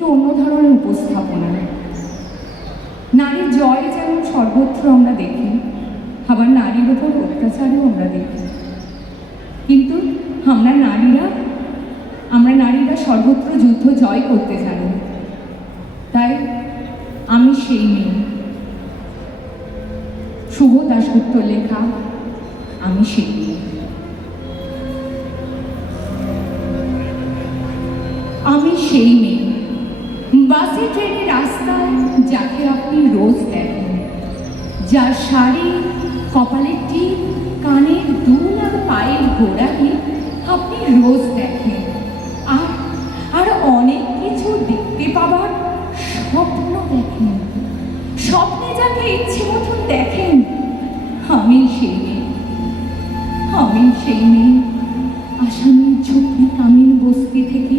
একটু অন্য ধরনের উপস্থাপনা। নারীর জয় যেমন সর্বত্র আমরা দেখি, আবার নারীর ওপর অত্যাচারও আমরা দেখি, কিন্তু আমরা নারীরা সর্বত্র যুদ্ধ জয় করতে জানি। তাই আমি সেই মেয়ে। শুভ দাশগুপ্ত লেখা আমি সেই মেয়ে। আমি সেই মেয়ে, বাসে ট্রেনে রাস্তায় যাকে আপনি রোজ দেখেন, যার শাড়ি, কপালের টিপ, কানের দুল আর পায়ের গোড়ালি আপনি রোজ দেখেন, আর অনেক কিছু দেখতে পাবার স্বপ্ন দেখেন। স্বপ্নে যাকে ইচ্ছে মতন দেখেন, আমি সেই মেয়ে। আমি সেই মেয়ে, আসামের ঝুঁকি কামিন বস্তি থেকে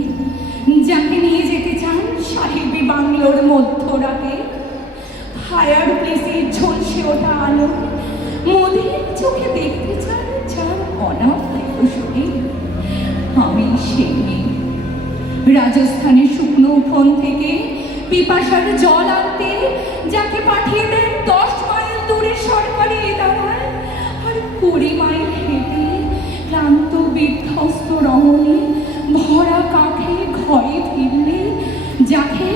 যাকে নিয়ে যেতে চান সাহেবী বাংলোর মধ্যরাতে, ফায়ার প্লেসের ঝলসে ওঠা আলো মোদের চোখে দেখতে চান যার অনাবৃত শরীর। আমি সেই মেয়ে। রাজস্থানের শুকনো উঠোন থেকে পিপাসার জল আনতে যাকে পাঠিয়ে দেন 10 মাইল দূরে সরকারি ইদারায়, আর 20 মাইল হেঁটে ক্লান্ত বিধ্বস্ত রমণী ভরা কাঠে ঘরে ফিরলে যাকে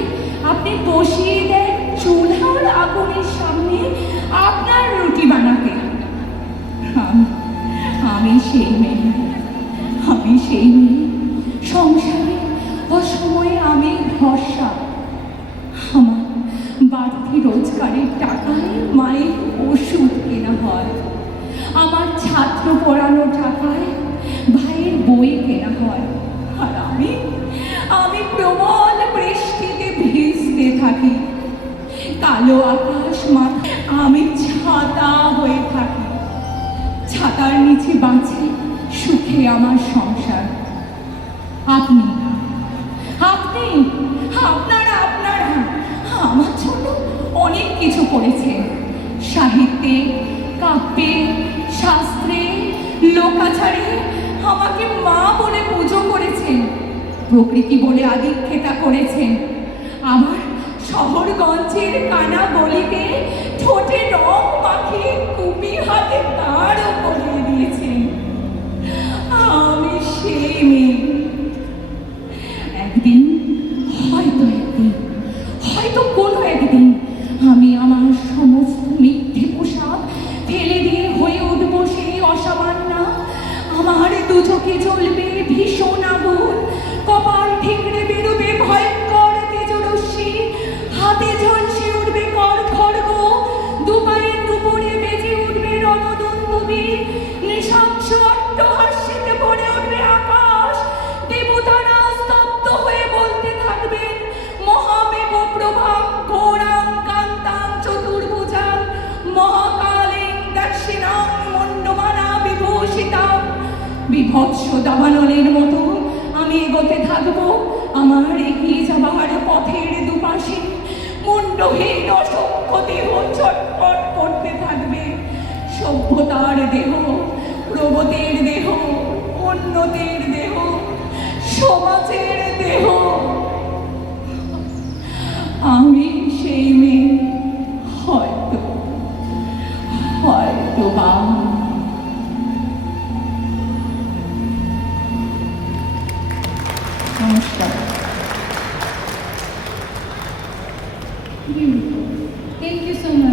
আপনি বসিয়ে দেন চুলার আগুনের সামনে আপনার রুটি বানাতে। আমি সেই মেয়ে। আমি সেই মেয়ে। সংসারে অসময়ে আমি ভরসা। আমার বাড়তি রোজগারের টাকায় মায়ের ওষুধ কেনা হয়, আমার ছাত্র পড়ানো টাকায় ভাইয়ের বই কেনা হয়, আর আমি প্রবল বৃষ্টিতে ভিজতে থাকি। কালো আকাশ মাথায় আমি ছাতা হয়ে থাকি। ছাতার নিচে বাঁচে সুখে আমার সংসার। আপনারা আমার জন্য অনেক কিছু করেছেন। সাহিত্যে, কাব্যে, শাস্ত্রে, লোকাচারে আমাকে মা বলে পুজো করেছেন, প্রকৃতি বলে আদিক্ষেতা করেছেন। আমার শহরগঞ্জের কানা গলিতে ঠোঁটে রং মাখিয়ে কুপি হাতে তারও পরিয়ে দিয়েছেন। আমি সেই মেয়ে। একদিন হয়তো কোনো একদিন আমি আমার সমস্ত মিথ্যে পোশাক ফেলে দিয়ে হয়ে উঠবো সেই অসামান্যা। আমার দু চোখে জ্বলবে ভীষণ আগুন, কপাল ঠিকরে বেরোবে ভয়ঙ্কর তেজরশ্মি, হাতে ঝলসে উঠবে খড়গ, দুপায়ের উপরে বেজে উঠবে রণদুন্দুবি, নৃশংস অট্টহাস্যেতে ভরে উঠবে আকাশ। দেবতারা স্তব্ধ হয়ে বলতে থাকবেন, মহামেঘ প্রভাং ঘোরাং কান্তাং চতুর্ভুজাং মহাকালীং দক্ষিণাং মণ্ডমানা বিভূষিতাং। বিভৎস দাবানলের মতো আমি এগোতে থাকবো। আমার এগিয়ে যাবার পথের দুপাশে মুন্ডহীন অসংখ্য দেহ ছটফট করতে থাকবে। সভ্যতার দেহ, প্রগতির দেহ, উন্নতির দেহ, সমাজের দেহ। আমি সেই মেয়ে। হয়তো বা নমস্কার। Beautiful. Thank you so much.